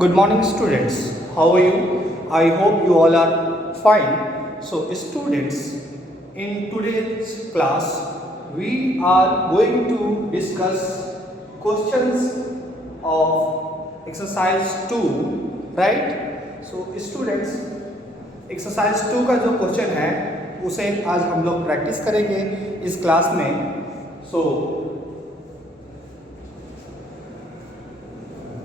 Good morning, students. How are you? I hope you all are fine. So, students, in today's class, we are going to discuss questions of exercise 2, right? So, students, exercise 2 का जो question है उसे आज हम लोग practice करेंगे इस class में. So,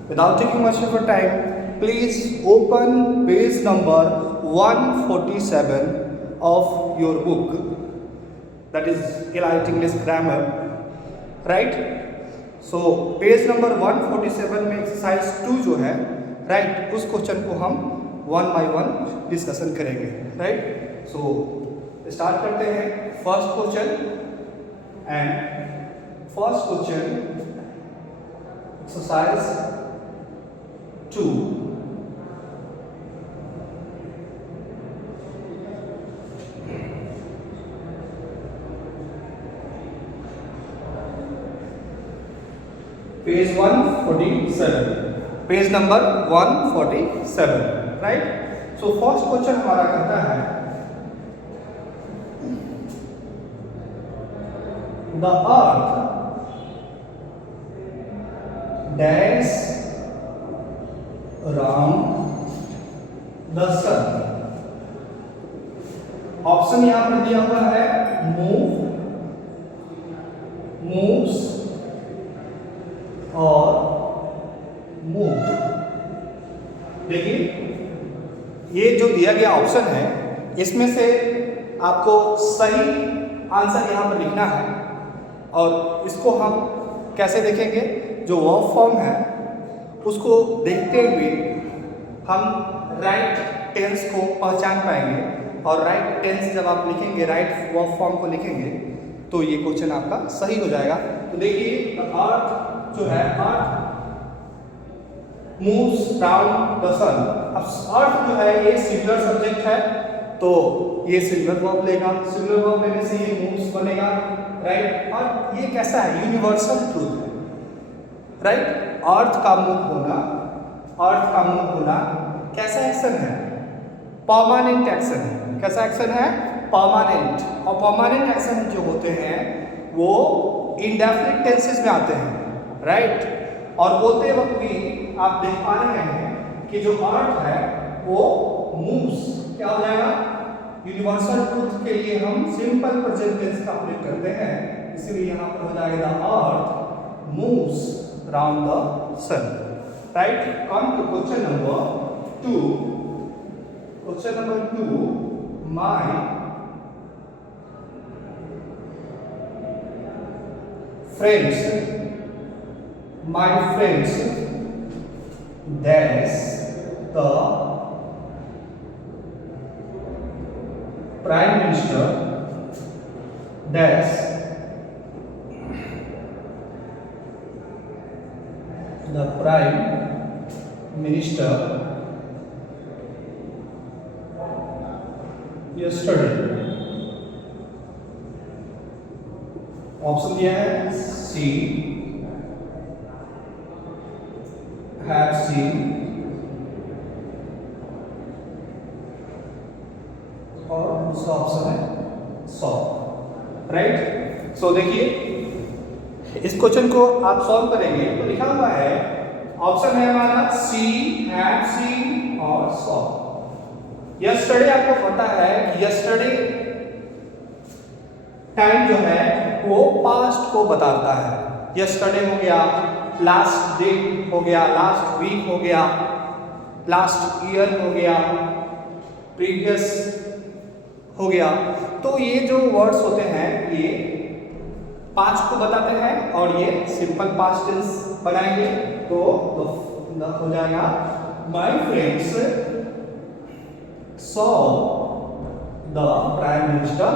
without taking much of your time, please open page number 147 of your book, that is Elite English Grammar, right? So page number 147 में exercise 2 जो है, right, उस क्वेश्चन को हम वन बाय वन डिस्कशन करेंगे, right? So start करते हैं first question. And first question exercise 2. Page 147, page number 147, right. So first question हमारा कहता है the earth dash around the sun. Option यहां पर दिया हुआ है moves और move. देखिए ये जो दिया गया ऑप्शन है इसमें से आपको सही आंसर यहां पर लिखना है. और इसको हम कैसे देखेंगे, जो वर्ब फॉर्म है उसको देखते हुए हम राइट टेंस को पहचान पाएंगे. और राइट टेंस जब आप लिखेंगे, राइट वर्ब फॉर्म को लिखेंगे तो ये क्वेश्चन आपका सही हो जाएगा. तो देखिए अर्थ जो है, अर्थ मूव्स राउंड द सन. अब अर्थ जो है ये सिंगुलर सब्जेक्ट है तो ये सिंगुलर वर्ब लेगा. सिंगुलर वर्ब लेने से ये मूव्स बनेगा, राइट. और ये कैसा है, यूनिवर्सल ट्रूथ है, राइट. अर्थ का मूव होना, अर्थ का मूव होना कैसा एक्शन है, परमानेंट एक्शन है. कैसा एक्शन है, परमानेंट. और परमानेंट एक्शन जो होते हैं वो इंडेफिनिट टेंसेस में आते हैं, राइट. और बोलते वक्त भी आप देख पा रहे हैं कि जो अर्थ है वो मूव्स क्या हो जाएगा, यूनिवर्सल ट्रूथ के लिए हम सिंपल प्रेजेंट टेंस का प्रयोग करते हैं, इसलिए यहां पर हो जाएगा the earth moves around the sun, right. Come to question number 2. Question number 2, my friends dash the prime minister dash the prime minister yesterday. Option दिया है सी, हैव सीन और दूसरा ऑप्शन है सॉ, राइट. सो देखिए इस क्वेश्चन को आप solve करेंगे तो लिखा हुआ है, ऑप्शन है हमारा सी, हैव सीन और सॉ. यस्टरडे आपको पता है कि यस्टरडे टाइम जो है वो पास्ट को बताता है. यस्टरडे हो गया, लास्ट डे हो गया, लास्ट वीक हो गया, लास्ट ईयर हो गया, प्रीवियस हो गया. तो ये जो वर्ड्स होते हैं ये पास्ट को बताते हैं और ये सिंपल पास्ट टेंस बनाएंगे तो हो जाएगा my friends saw the prime minister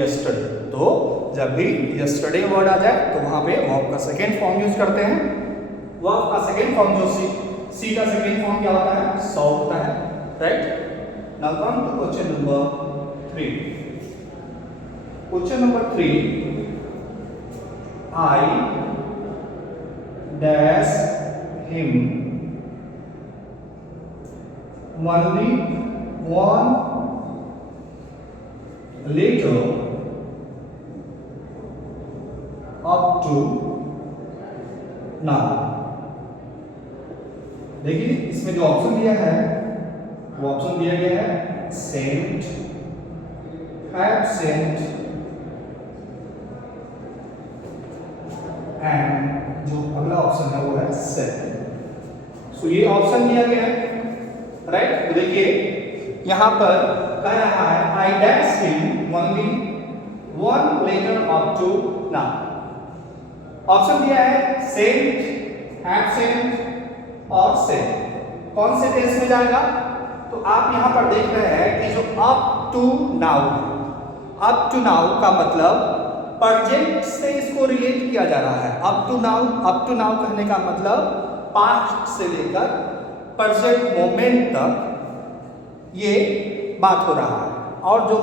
yesterday. तो जब भी यस्टरडे वर्ड आ जाए तो वहां पे वर्ब का सेकेंड फॉर्म यूज करते हैं. वर्ब का सेकेंड फॉर्म जो सी का सेकेंड फॉर्म क्या होता है, सॉ होता है, right. Now come to question number 3. Question number 3, I dash him only one letter up to now। देखिए इसमें जो ऑप्शन दिया है वो ऑप्शन दिया गया है sent, have sent एंड जो अगला ऑप्शन है वो है sent। सो ये ऑप्शन दिया गया है, राइट। तो देखिए यहां पर कह रहा है I dash him only one letter up to now। Option दिया है sent, have sent और sent। कौन से टेंस में जाएगा? तो आप यहां पर देख रहे हैं कि जो up to now, up to now का मतलब प्रेजेंट से इसको रिलेट किया जा रहा है। up to now कहने का मतलब पास्ट से लेकर प्रेजेंट मोमेंट तक ये बात हो रहा है। और जो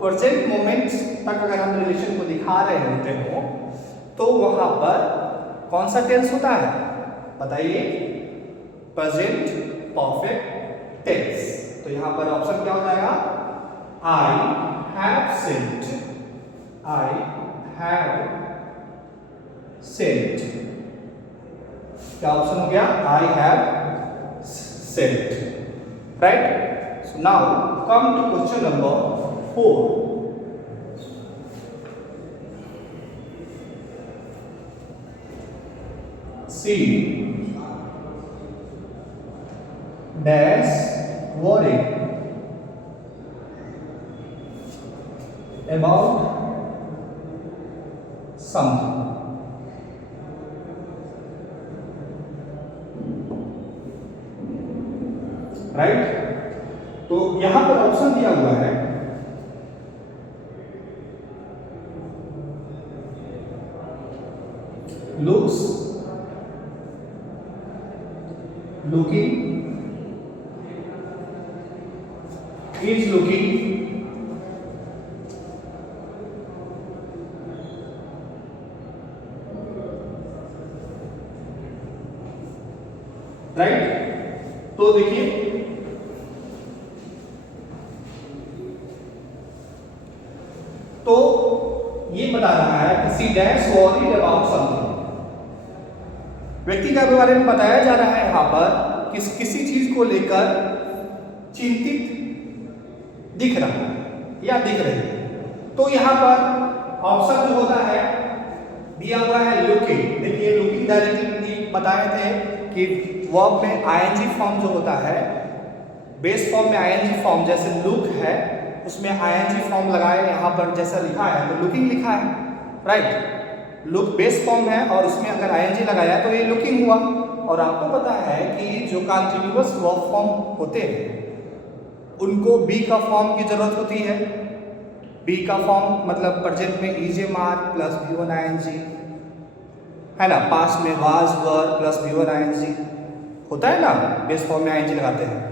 प्रेजेंट मोमेंट तक अगर हम रिलेशन को दिखा रहे होते हो तो वहां पर कौन सा टेंस होता है बताइए? Present perfect tense. तो यहां पर ऑप्शन क्या हो जाएगा? I have sent, I have sent। क्या ऑप्शन हो गया? I have sent, right? So now come to question number 4। C dash worried about something। Right तो यहां पर ऑप्शन दिया हुआ है looks, looking, is looking, right. तो देखिए तो ये बता रहा है कि सी डैश वॉरीड अबाउट समथिंग। व्यक्ति के बारे में बताया जा रहा है यहां पर कि किसी चीज को लेकर चिंतित दिख रहा है या दिख रही है। तो यहां पर ऑप्शन जो होता है दिया हुआ है लुकिंग। देखिए लुकिंग डायरेक्टली बताए थे कि वर्ब में आईएनजी फॉर्म जो होता है, बेस फॉर्म में आईएनजी फॉर्म जैसे लुक है उसमें आईएनजी फॉर्म लगाए यहाँ पर जैसा लिखा है तो लुकिंग लिखा है, राइट। लुक बेस फॉर्म है और उसमें अगर आईएनजी लगाया तो ये लुकिंग हुआ। और आपको पता है कि जो कंटीन्यूअस वर्ब फॉर्म होते हैं उनको बी का फॉर्म की जरूरत होती है। बी का फॉर्म मतलब प्रेजेंट में EJ mark plus V1 ING है ना, पास्ट में was were plus V1 ING होता है ना, बेस फॉर्म में आईएनजी लगाते हैं।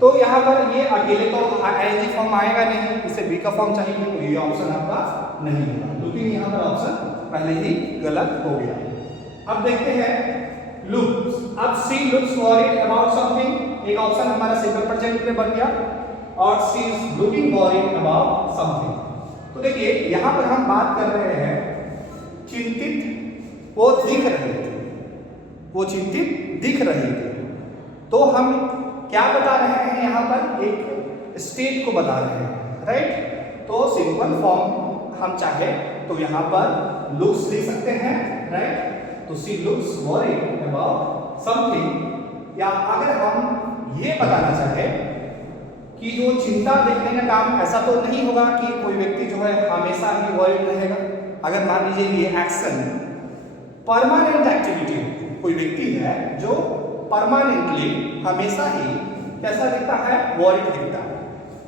तो यहाँ पर ये अकेले तो आईएनजी फॉर्म आएगा नहीं, इसे बी का फॉर्म चाहिए, तो ये ऑप्शन आपका नहीं होगा। लुकिंग यहाँ पर ऑप्शन पहले ही गलत हो गया। अब देखते हैं लुक्स। अब she looks worried about something, एक ऑप्शन हमारा सिंपल प्रेजेंट में बन गया और she is looking worried about something. तो देखिए यहाँ पर हम बात कर रहे हैं चिंतित वो दिख रहे थे, वो चिंतित दिख रहे थे। तो हम क्या बता रहे हैं यहाँ पर? एक स्टेट को बता रहे हैं, राइट। तो सिंपल फॉर्म हम चाहे तो यहाँ पर लुक्स लिख सकते हैं, राइट। तो सी लुक्स वॉरिड अबाउट समथिंग। या अगर हम ये बताना चाहे कि जो चिंता देखने का काम ऐसा तो नहीं होगा कि कोई व्यक्ति जो है हमेशा ही वॉरिड रहेगा। अगर मान लीजिए ये एक्शन परमानेंट एक्टिविटी, कोई व्यक्ति है जो परमानेंटली हमेशा ही कैसा दिखता है? वॉरिड दिखता है,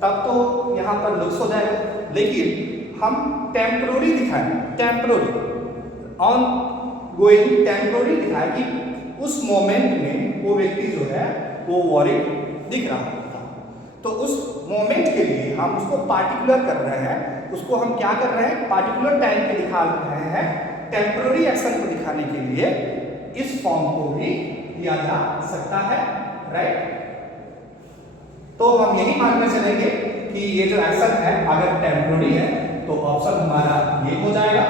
तब तो यहाँ पर लुक्स हो जाएगा। लेकिन हम टेम्पररी दिखाएं, टेम्पररी ऑन गोइंग टेम्पररी दिखाएं कि उस मोमेंट में वो व्यक्ति जो है वो वॉरिड दिख रहा था। तो उस मोमेंट के लिए हम उसको पार्टिकुलर कर रहे हैं, उसको हम क्या कर रहे हैं? पार्टिकुलर टाइम पे दिखा रहे हैं। टेम्पररी एक्शन को दिखाने के लिए इस फॉर्म को भी दिया जा सकता है, राइट। तो हम यही मानकर चलेंगे कि ये जो एक्शन है अगर टेम्पोररी है तो ऑप्शन हमारा ये हो जाएगा,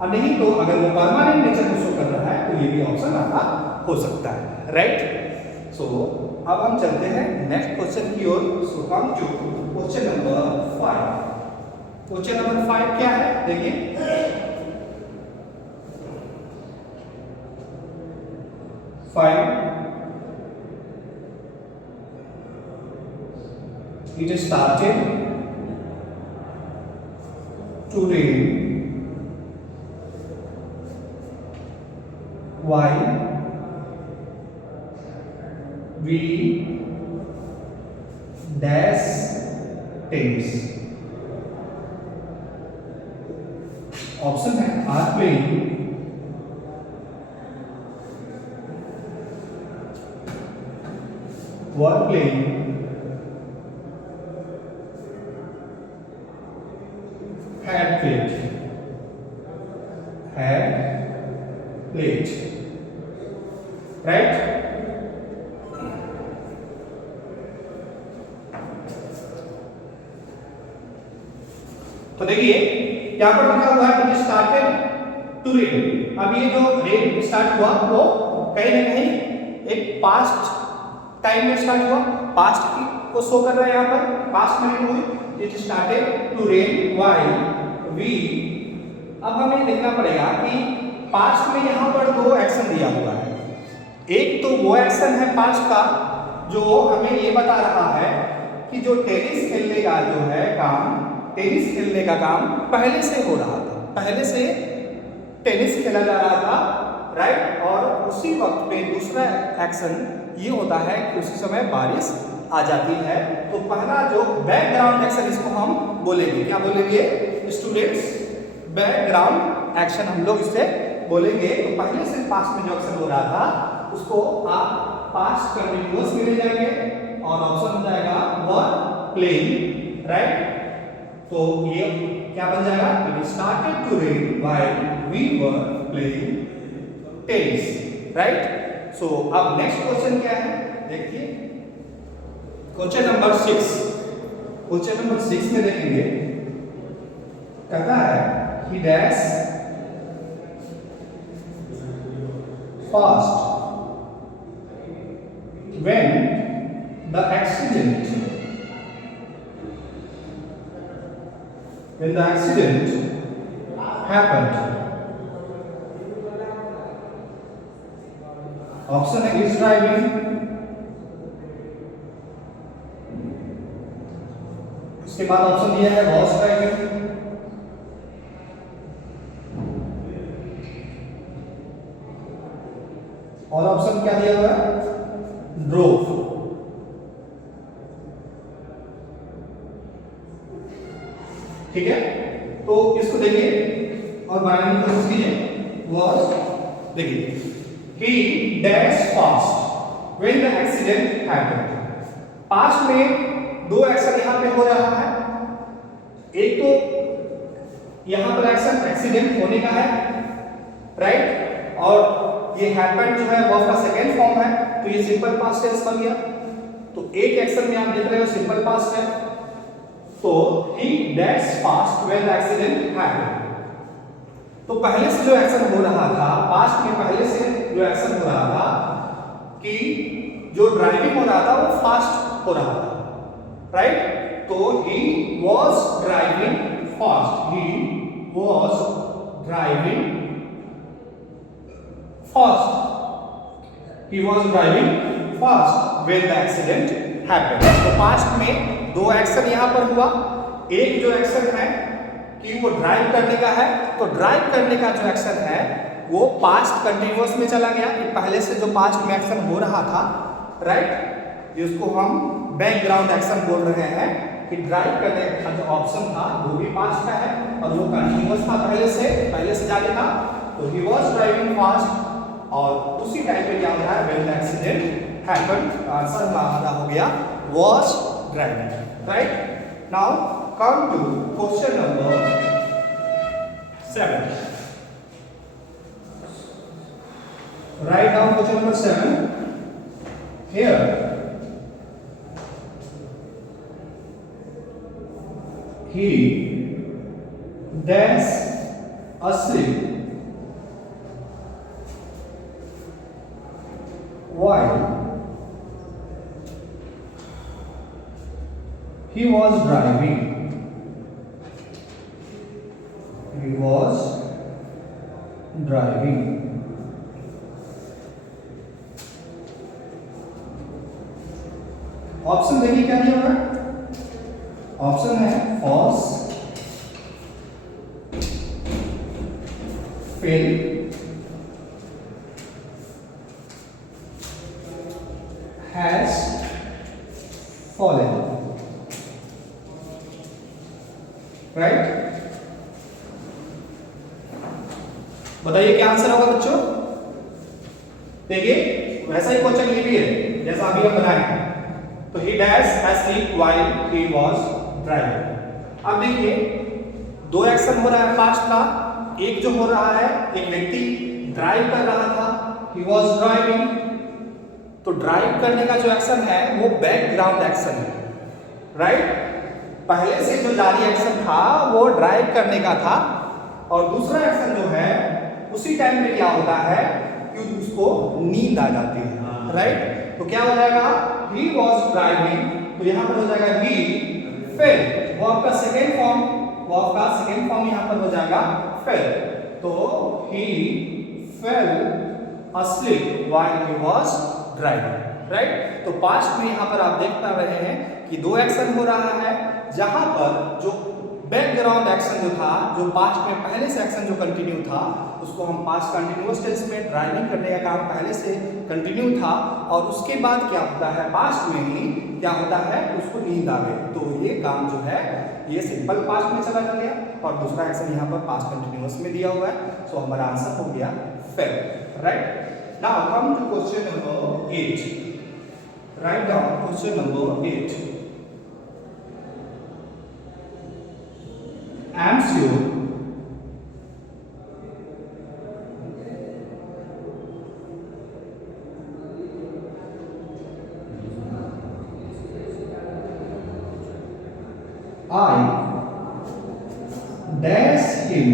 और नहीं तो अगर वो परमानेंट नेचर को शो कर रहा है तो ये भी ऑप्शन आपका हो सकता है, राइट। सो अब हम चलते हैं नेक्स्ट क्वेश्चन की ओर। So come to question number 5। Question number 5 क्या है, देखिए 5 it started to rain while we dash tents। Option है are playing, were playing, had played, right। तो देखिए यहां पर लिखा हुआ है कि स्टार्टेड टू रेन। अब ये जो रेन स्टार्ट हुआ वो कहीं ना कहीं एक पास्ट टाइम में स्टार्ट हुआ, पास्ट को शो कर रहा है, यहां पर पास्ट में रेन हुई। It started to rain while we. अब हमें देखना पड़ेगा कि पास्ट में यहां पर दो एक्शन दिया हुआ है। एक तो वो एक्शन है पास्ट का जो हमें ये बता रहा है कि जो टेनिस खेलने का जो है काम, टेनिस खेलने का काम पहले से हो रहा था, पहले से टेनिस खेला जा रहा था, राइट। और उसी वक्त पे दूसरा एक्शन ये होता है कि उसी समय बारिश आ जाती है। तो पहला जो बैकग्राउंड एक्शन इसको हम बोलेंगे, क्या बोलेंगे स्टूडेंट्स, बैकग्राउंड एक्शन हम लोग इसे बोलेंगे। तो पहले से पास्ट में जो एक्शन हो रहा था उसको आप पास्ट कंटिन्यूअस में ले जाएंगे और ऑप्शन हो जाएगा वर प्लेइंग, राइट। तो ये क्या बन जाएगा, it started to rain while we were playing tennis, right. So अब नेक्स्ट क्वेश्चन क्या है, देखिए क्वेश्चन नंबर 6। क्वेश्चन नंबर 6 में देखेंगे, कहता है he dash fast when the accident happened। Option है इज ड्राइविंग, इसके बाद ऑप्शन दिया है वॉज ड्राइविंग, और ऑप्शन क्या दिया हुआ है ड्रोव। ठीक है, तो इसको देखिए और बनाने की कोशिश कीजिए। वॉज, देखिए ही dash fast when the accident happened. Past में दो एक्शन यहां पे हो रहा है, एक तो यहां पर एक्शन एक्सीडेंट होने का है, राइट, और ये हैपेंड जो है वर्ब का सेकेंड फॉर्म है, तो ये सिंपल पास्ट टेंस बन गया। तो एक एक्शन में आप देख रहे हो सिंपल पास्ट है, तो ही dash fast when the accident happened. तो पहले से जो एक्शन हो रहा था, पास्ट में पहले से जो एक्शन हो रहा था कि जो ड्राइविंग हो रहा था वो फास्ट हो रहा था, राइट। तो he was driving fast, he was driving fast, he was driving fast when the accident happened। तो पास्ट में दो एक्शन यहां पर हुआ, एक जो एक्शन है कि वो ड्राइव करने का है, तो ड्राइव करने का जो एक्शन है वो पास्ट कंटिन्यूअस में चला गया, कि पहले से जो पास्ट में एक्शन हो रहा था, राइट, जिसको हम बैकग्राउंड एक्शन बोल रहे हैं, कि ड्राइव करने का जो ऑप्शन था वो भी पास्ट का है और वो कंटिन्यूअस था, पहले से जारी था। तो he was driving fast, और उसी टाइम पे क्या हो रहा है when the accident happened, answer हमारा हो गया was driving, right। now come to question number 7। write down question number 7 here। he dash asleep while he was driving. He was driving. Option देखिए क्या दिया हुआ है। ऑप्शन है falls, fell, has fallen. Right, बताइए क्या आंसर होगा बच्चों। देखिए वैसा ही क्वेश्चन ये भी है जैसा अभी हम बनाए हैं। तो ही dash asleep while he was driving। अब देखिए दो एक्शन हो रहा है पास्ट का। एक जो हो रहा है, एक व्यक्ति ड्राइव कर रहा था, he was driving। तो ड्राइव करने का जो एक्शन है वो बैकग्राउंड एक्शन है, राइट। पहले से जो जारी एक्शन था वो ड्राइव करने का था, और दूसरा एक्शन जो है उसी टाइम पे क्या होता है कि उसको नींद आ जाती है, राइट। तो क्या हो जाएगा, he was driving, तो यहां पर हो जाएगा he fell, वो आपका सेकेंड फॉर्म यहां पर हो जाएगा fell। तो he fell asleep while he was driving, right. तो पास्ट में यहां पर आप देख पा रहे हैं कि दो एक्शन हो रहा है, जहां पर जो बैकग्राउंड एक्शन जो था, जो पास्ट में पहले से एक्शन जो कंटिन्यू था, उसको हम पास्ट कंटिन्यूअस टेंस में ड्राइविंग करने का काम पहले से कंटिन्यू था, और उसके बाद क्या होता है पास्ट में ही क्या होता है उसको नींद आ गई। तो ये काम जो है ये सिंपल पास्ट में चला गया, और दूसरा एक्शन यहाँ पर पास्ट कंटिन्यूअस में दिया हुआ है। सो हमारा आंसर हो गया fell, right. Now come to question number 8। Right down question number 8। I am sure I dash him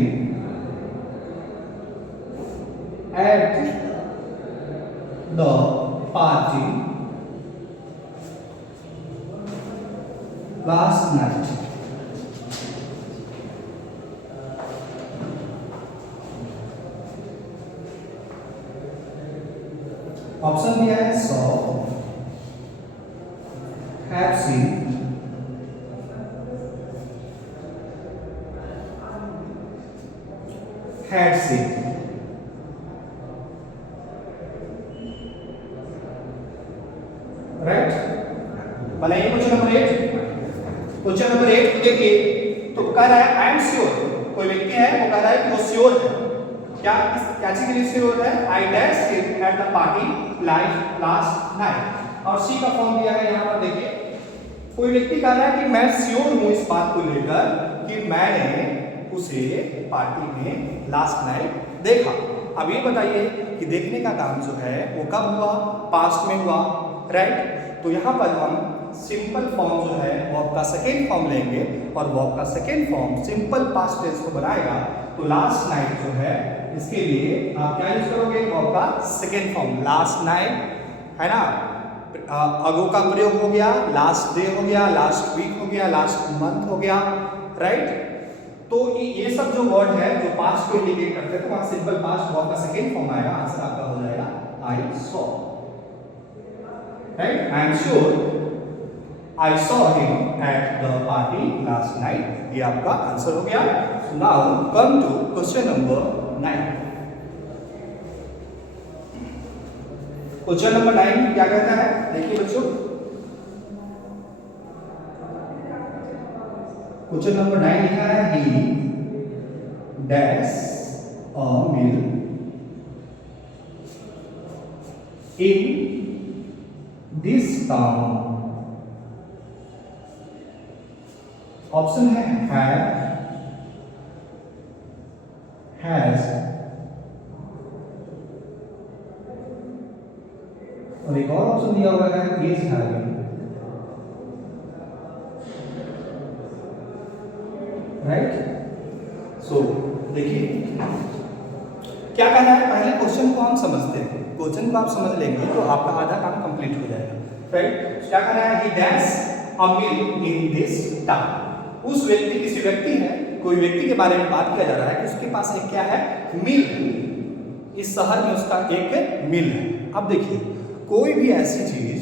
at the party last night। Option दिया है saw, have seen, had seen. Right, बनाइए क्वेश्चन नंबर 8। क्वेश्चन नंबर 8 को देखिए, तो कह रहा है आई am sure, कोई व्यक्ति है वो कह रहा है कि वो श्योर है। क्या चीज के लिए श्योर है, I dash him at the party last night. और सी का फॉर्म दिया है यहाँ पर देखिए, कोई व्यक्ति कह रहा है कि मैं श्योर हूं इस बात को लेकर कि मैंने उसे पार्टी में लास्ट नाइट देखा। अब ये बताइए कि देखने का काम जो है वो कब हुआ, पास्ट में हुआ, राइट। तो यहाँ पर हम सिंपल फॉर्म जो है वो आपका सेकेंड फॉर्म लेंगे, और वो आपका second form simple past tense को बनाएगा। तो लास्ट नाइट जो है इसके लिए आप क्या यूज करोगे, वो आपका सेकेंड फॉर्म लास्ट नाइट है ना। अगो का प्रयोग हो गया, लास्ट डे हो गया, लास्ट वीक हो गया, लास्ट मंथ हो गया, राइट। तो ये सब जो वर्ड है जो पास्ट को इंडिकेट करते हैं, तो वहां सिंपल पास्ट वर्ब का सेकेंड फॉर्म आएगा। आंसर आपका हो जाएगा I saw, right. I am sure I saw him at the party last night, ये आपका आंसर हो गया। Now come to question number 9। Question number 9 क्या कहता है, देखिए बच्चों। क्वेश्चन नंबर 9 लिखा है he dash a mill in this town. Option है हैज, और एक और ऑप्शन दिया हुआ है इज हैविंग। राइट। सो देखिए क्या कहना है, पहले क्वेश्चन को हम समझते हैं। क्वेश्चन को आप समझ लेंगे तो आपका आधा काम कंप्लीट हो जाएगा, राइट। क्या कहना है, he dash a mill in this town. उस व्यक्ति, किसी व्यक्ति है, कोई व्यक्ति के बारे में बात किया जा रहा है कि उसके पास एक क्या है, मिल है। इस शहर में उसका एक मिल है। अब देखिए कोई भी ऐसी चीज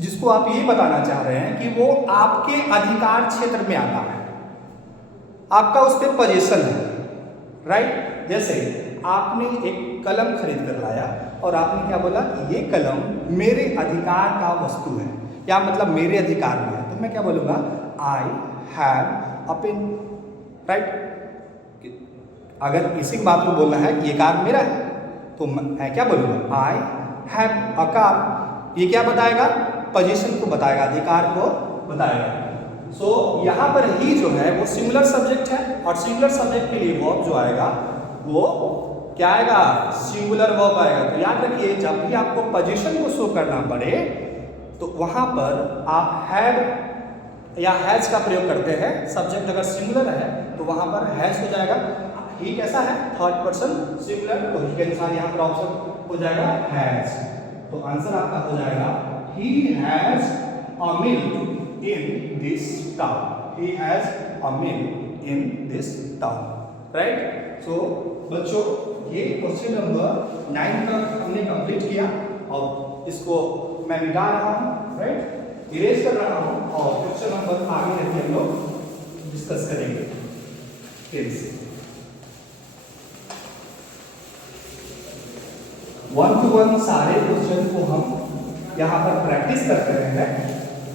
जिसको आप ये बताना चाह रहे हैं कि वो आपके अधिकार क्षेत्र में आता है, आपका उस पर पोजीशन है, राइट। जैसे आपने एक कलम खरीद कर लाया और आपने क्या बोला कि ये कलम मेरे अधिकार का वस्तु है, या मतलब मेरे अधिकार में है, तो मैं क्या बोलूँगा, I have a pen, right. अगर इसी बात को बोलना है कि ये कार मेरा है तो मैं क्या बोलूँगा, आई हैव अ कार। ये क्या बताएगा, पोजीशन को बताएगा, अधिकार को बताएगा। सो यहाँ पर ही जो है वो सिंगुलर सब्जेक्ट है, और सिंगुलर सब्जेक्ट के लिए वर्ब जो आएगा वो क्या आएगा, सिंगुलर वर्ब आएगा। तो याद रखिए जब भी आपको पोजीशन को शो करना पड़े तो वहाँ पर आप हैव या हैज का प्रयोग करते हैं। सब्जेक्ट अगर सिंगुलर है तो वहाँ पर हैज हो जाएगा। ही कैसा है, थर्ड पर्सन सिंगुलर, तो ही के अनुसार यहाँ पर ऑप्शन हो जाएगा हैज। तो आंसर आपका हो जाएगा he has a mill in this town. He has a mill in this town, right. So बच्चों ये क्वेश्चन नंबर 9 तक हमने कंप्लीट किया, और इसको मैं मिटा रहा हूँ, राइट, इरेज कर रहा हूँ, और क्वेश्चन नंबर आगे रहते हम लोग डिस्कस करेंगे फिर से। 1 to 1 सारे क्वेश्चन को हम यहाँ पर प्रैक्टिस करते हैं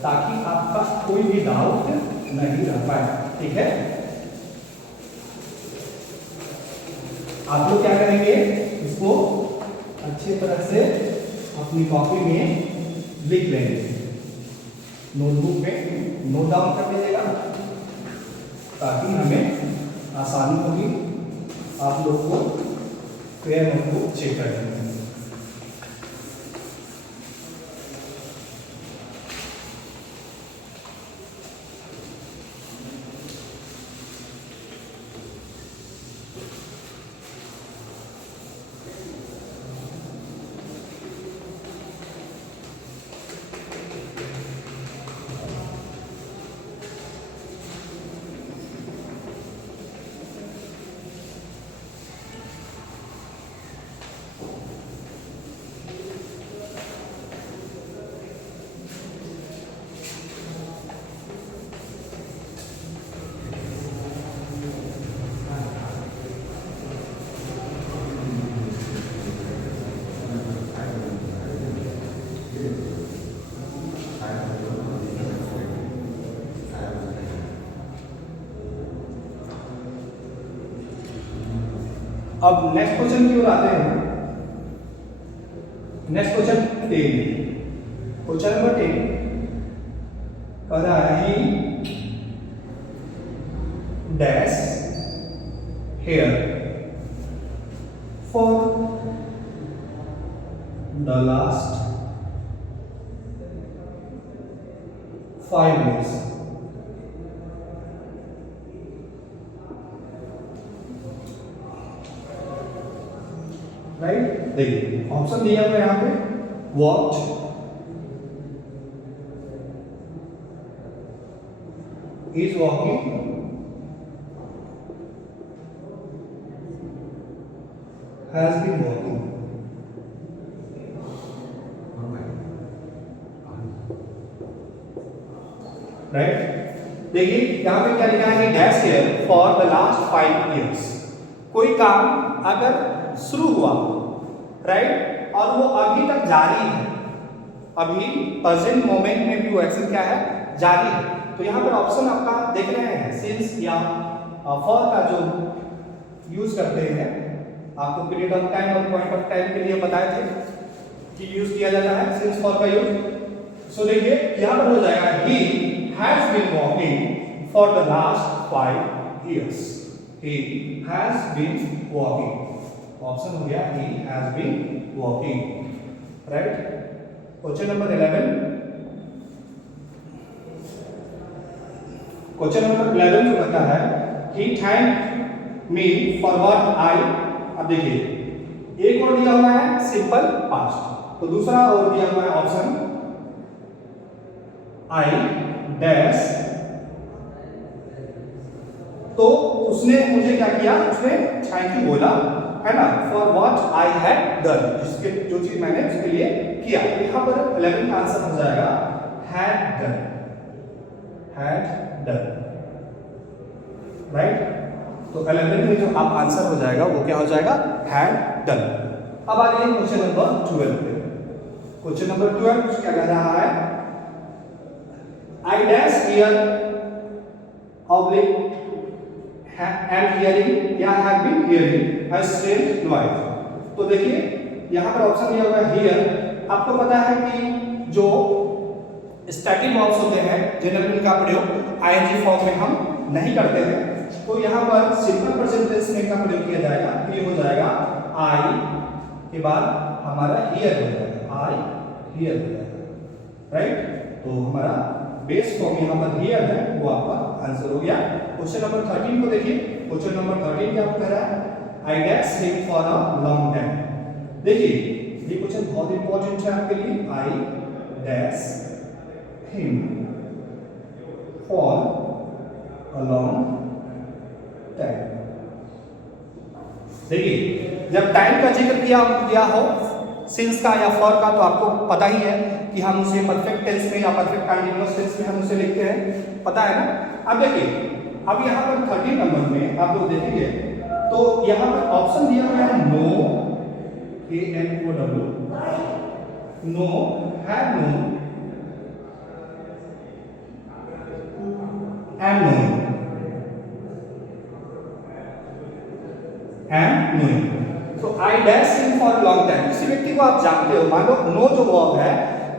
ताकि आपका कोई भी डाउट नहीं रह पाए, ठीक है। आप लोग क्या करेंगे, इसको अच्छे तरह से अपनी कॉपी में लिख लेंगे, नोटबुक में नोट डाउन कर लीजिएगा ताकि हमें आसानी होगी आप लोग को क्लियर नोटबुक चेक करने में। अब नेक्स्ट क्वेश्चन की ओर आते हैं। नेक्स्ट क्वेश्चन 10, क्वेश्चन नंबर 10 कह रहा है he dash here for the last 5 years। Right, देखिए ऑप्शन दिया हुआ है यहाँ पे, watch, is walking, has been walking. Right, देखिए यहाँ पे क्या लिखा है, dash here for the last 5 years। कोई काम अगर शुरू हुआ, राइट, और वो अभी तक जारी है, अभी प्रेजेंट मोमेंट में भी वो एक्शन क्या है, जारी है, तो यहाँ पर ऑप्शन आपका देख रहे हैं, सिंस या फॉर का जो यूज करते हैं, आपको पीरियड ऑफ टाइम और पॉइंट ऑफ टाइम के लिए बताए थे कि यूज किया जाता है सिंस फॉर का यूज। सो देखिए यहाँ पर हो जाएगा he has been walking for the last 5 years। He has been walking, option हो गया he has been walking, राइट। क्वेश्चन नंबर 11, क्वेश्चन नंबर 11 जो कहता है he thanked me for what I, अब देखिए एक और दिया हुआ है सिंपल पास्ट, तो दूसरा और दिया हुआ है ऑप्शन I डैश, तो उसने मुझे क्या किया, उसने थैंक यू बोला है ना, for what I had done, जिसके जो चीज मैंने उसके लिए किया। यहाँ पर 11 का आंसर हो जाएगा had done, had done, right. तो 11 में जो आप आंसर हो जाएगा वो क्या हो जाएगा, हैड डन। अब आ जाइए क्वेश्चन नंबर 12 पे। क्वेश्चन नंबर 12 क्या कह रहा है, I dash hear oblique and hearing या have been hearing a strange noise. तो देखिए यहाँ पर ऑप्शन दिया हुआ है हियर। आपको पता है कि जो स्टैटिक वर्ब्स होते हैं जनरली उनका प्रयोग आईएनजी फॉर्म में हम नहीं करते हैं, तो यहाँ पर सिंपल प्रेजेंट टेंस में का प्रयोग किया जाएगा। ये हो जाएगा आई के बाद हमारा हियर हो जाएगा, आई हियर हो जाएगा, राइट। तो हमारा बेस फॉर्म यहाँ पर हियर है, वो आपका आंसर हो गया। क्वेश्चन नंबर 13 को देखिए। क्वेश्चन नंबर 13 क्या कह रहा है, I dash him for a long time. देखिए ये क्वेश्चन बहुत इंपॉर्टेंट है आपके लिए। आई dash him for a long time. देखिए जब टाइम का जिक्र किया हो सिंस का या फॉर का, तो आपको पता ही है कि हम उसे परफेक्ट टेंस में या परफेक्ट कंटीन्यूअस टेंस में हम उसे लिखते हैं, पता है ना। अब देखिए अब यहाँ पर 13 नंबर में आप लोग देखेंगे तो यहाँ पर ऑप्शन दिया हुआ है know, KNOW, know, have know, am knowing, am knowing. तो I dash him for long time, किसी व्यक्ति को आप जानते हो, मान लो नो जो वर्ब है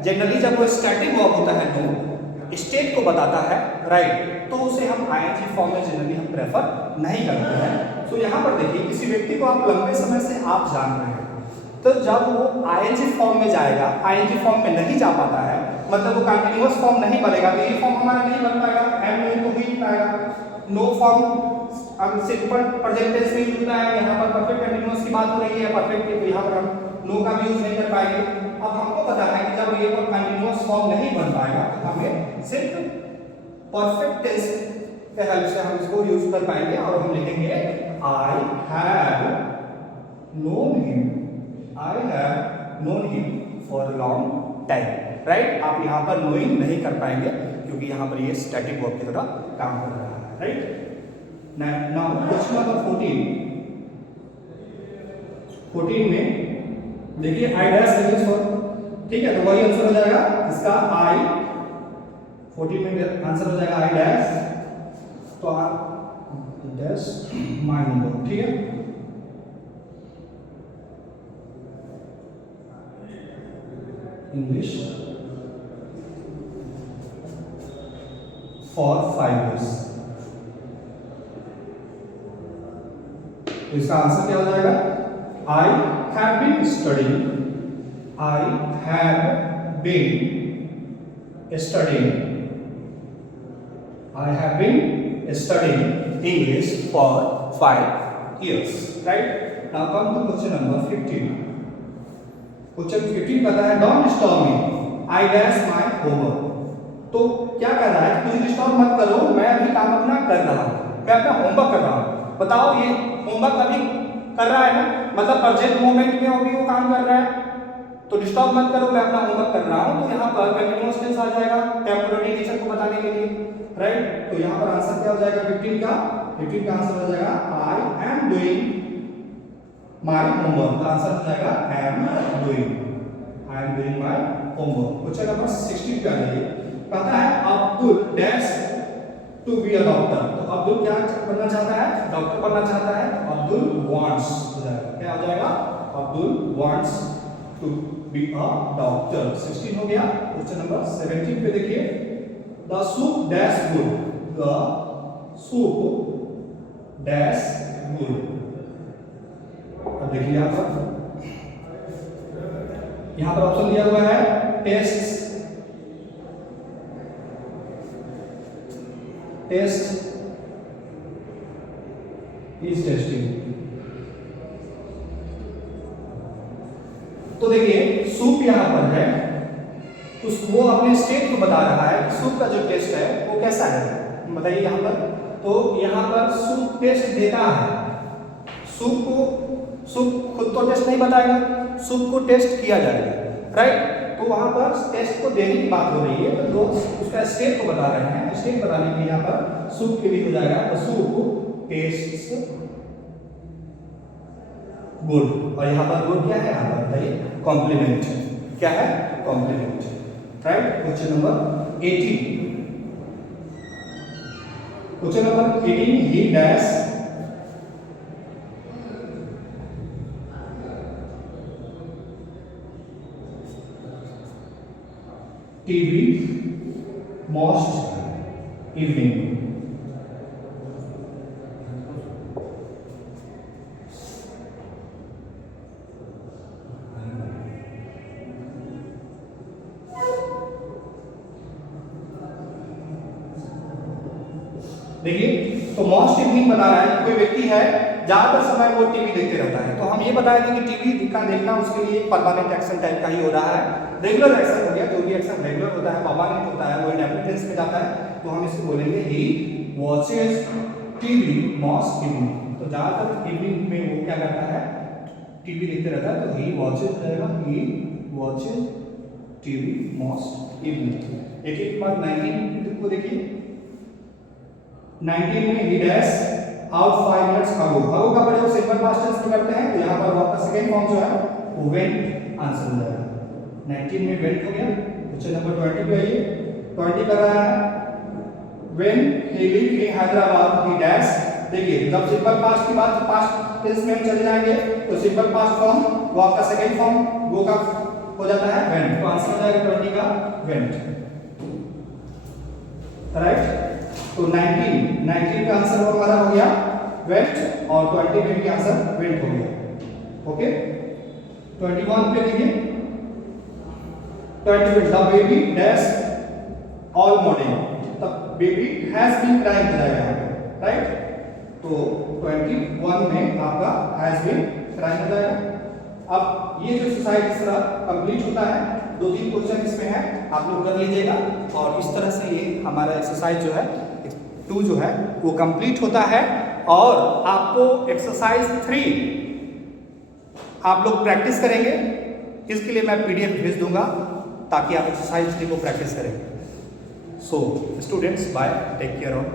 जनरली जब वो स्टैटिक वर्ब होता है नो, स्टेट को बताता है, राइट, तो उसे हम आईएनजी फॉर्म में जनरली हम प्रेफर नहीं करते हैं। तो यहाँ पर देखिए किसी व्यक्ति को आप लंबे समय से आप जान रहे हैं, तो जब वो आईएनजी फॉर्म में जाएगा, आईएनजी फॉर्म में नहीं जा पाता है, मतलब वो कंटीन्यूअस फॉर्म नहीं बनेगा, तो ये फॉर्म हमारा नहीं बन पाएगा, एम नहीं तो ही नहीं पाएगा। नो फॉर्म अब सिंपल प्रेजेंट टेंस में यूज होता है, यहाँ पर परफेक्ट कंटीन्यूअस की बात हो रही है, परफेक्ट के यहाँ पर हम नो का भी यूज नहीं कर पाएंगे। अब हमको पता है कि जब ये कंटीन्यूअस फॉर्म नहीं बन पाएगा तो हमें सिर्फ परफेक्ट टेंस के हेल्प से हम इसको यूज कर पाएंगे और हम लिखेंगे I have known him, I have known him for long time, right. आप यहाँ पर नोइंग नहीं कर पाएंगे क्योंकि यहाँ पर ये स्टैटिक वर्ब की तरह काम कर रहा है, राइट। नाउ क्वेश्चन नंबर 14 में देखिए आई डैश एलिस फॉर, ठीक है, तो वही आंसर हो जाएगा इसका आई। 14 में आंसर हो जाएगा आई डैश, तो डैश माय नंबर, ठीक है। इंग्लिश फॉर 5 years, तो इसका आंसर क्या हो जाएगा, I have been studying, I have been studying, I have been studying English for 5 years, right? Now come to question number 15. Question 15 कहता है Don't disturb me, I dash my homework. तो क्या कर रहा है, मुझे डिस्टर्ब मत करो, मैं अभी काम अपना कर रहा हूँ, मैं अपना होमवर्क कर रहा हूँ। बताओ ये होमवर्क अभी कर रहा है ना, मतलब प्रेजेंट मोमेंट में अभी वो काम कर रहा है, तो डिस्टर्ब मत करो, मैं अपना होमवर्क कर रहा हूँ। तो यहाँ पर कंटीन्यूअस टेंस आ जाएगा टेम्पोररी नेचर को बताने के लिए, राइट। तो यहाँ पर आंसर क्या हो जाएगा 15 का आंसर हो जाएगा I am doing my homework, का आंसर हो जाएगा I am doing my homework. Question number 16 का है, कहता है Abdul dash to be a doctor. तो अब्दुल क्या बनना चाहता है, डॉक्टर बनना चाहता है, अब्दुल वांट्स हो जाएगा, क्या हो जाएगा, Abdul wants to be a doctor. 16 हो गया। क्वेश्चन नंबर 17 पे देखिए the soup dash good, the soup dash good. अब देखिए यहाँ पर ऑप्शन दिया हुआ है टेस्ट इज टेस्टिंग। तो देखिए सूप यहाँ पर है, वो अपने स्टेट को बता रहा है कि सूप का जो टेस्ट है वो कैसा है, बताइए यहाँ पर। तो यहाँ पर सूप टेस्ट देता है, सूप खुद तो टेस्ट नहीं बताएगा, सूप को टेस्ट किया जाएगा, राइट। तो वहां पर टेस्ट को देने की बात हो रही है, तो उसका स्टेट को बता रहे हैं, स्टेट बताने के लिए यहाँ पर सूप के लिए हो जाएगा, तो सूप टेस्ट गुड। और यहाँ पर गुड क्या है, यहाँ पर बताइए कॉम्प्लीमेंट, क्या है complement, right. Question number 18, question number 18, he dash TV most evening. देखिए तो मोस्ट इवनिंग बता रहा है, कोई व्यक्ति है ज्यादातर समय वो टीवी देखते रहता है, तो हम ये बताए थे कि टीवी का देखना उसके लिए परमानेंट एक्शन टाइप का ही हो रहा है, रेगुलर एक्शन हो गया, जो भी एक्शन रेगुलर होता है परमानेंट होता है वो इंडेफिनिट टेंस में जाता है, तो हम इसको बोलेंगे ही वॉचेस टीवी मोस्ट इवनिंग। तो ज्यादातर इवनिंग में वो क्या करता है, टीवी देखते रहता है, तो ही वॉचेस रहेगा, he watches TV most evening. एक एक बार 19 को देखिए, 19 में he dash out 5 minutes ago, ago का प्रयोग सिंपल पास्ट टेंस में करते हैं, तो यहाँ पर आपका सेकंड फॉर्म जो है वो वेंट आंसर हो जाएगा। 19 में वेंट हो गया। क्वेश्चन नंबर 20 पे आइए, 20 कर रहा है when he lived in Hyderabad he dash. देखिए जब सिंपल पास्ट की बात पास्ट टेंस में हम चले जाएंगे तो सिंपल पास्ट फॉर्म वो आपका सेकंड फॉर्म वो का हो जाता है वेंट, तो आंसर हो जाएगा 20 का वेंट, राइट। तो 19 का आंसर हमारा हो गया वेंट, और 20 में भी आंसर वेंट हो गया, ओके। 21 पे देखिए, 21 the baby dash all morning, तब बेबी हैज बीन क्राइंग हो जाएगा यहाँ पे, राइट। तो 21 में आपका हैज बीन क्राइंग हो जाएगा। अब ये जो एक्सरसाइज इस तरह कंप्लीट होता है, 2-3 क्वेश्चन इसमें है, आप लोग कर लीजिएगा, और इस तरह से ये हमारा एक्सरसाइज जो है 2 जो है वो कंप्लीट होता है। और आपको एक्सरसाइज 3 आप लोग प्रैक्टिस करेंगे, इसके लिए मैं PDF भेज दूंगा ताकि आप एक्सरसाइज 3 को प्रैक्टिस करेंगे। So students bye, take care of.